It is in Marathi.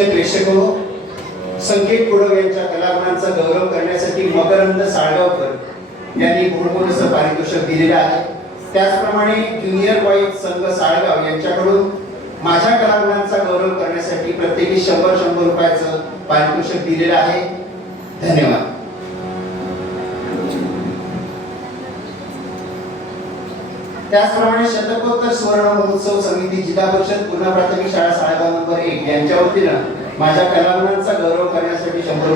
पूज्य प्रेक्षक हो, संकेत कुडव यांच्या कलागुणांचा गौरव करण्यासाठी मकरंद साळगावकर यांनी भरपूर पारितोषिक दिलेले आहे। त्याचप्रमाणे ज्युनियर बॉईज संघ साळगाव यांच्याकडून माझ्या कलागुणांचा गौरव करण्यासाठी प्रत्येकी 100 रुपयाचं पारितोषिक दिलेलं आहे। धन्यवाद। त्याचप्रमाणे शतकोत्तर सुवर्ण महोत्सव समिती जिल्हा परिषद पूर्ण प्राथमिक शाळा साळगाव नंबर 1 यांच्या वतीनं माझ्या कलागुणांचा गौरव करण्यासाठी 100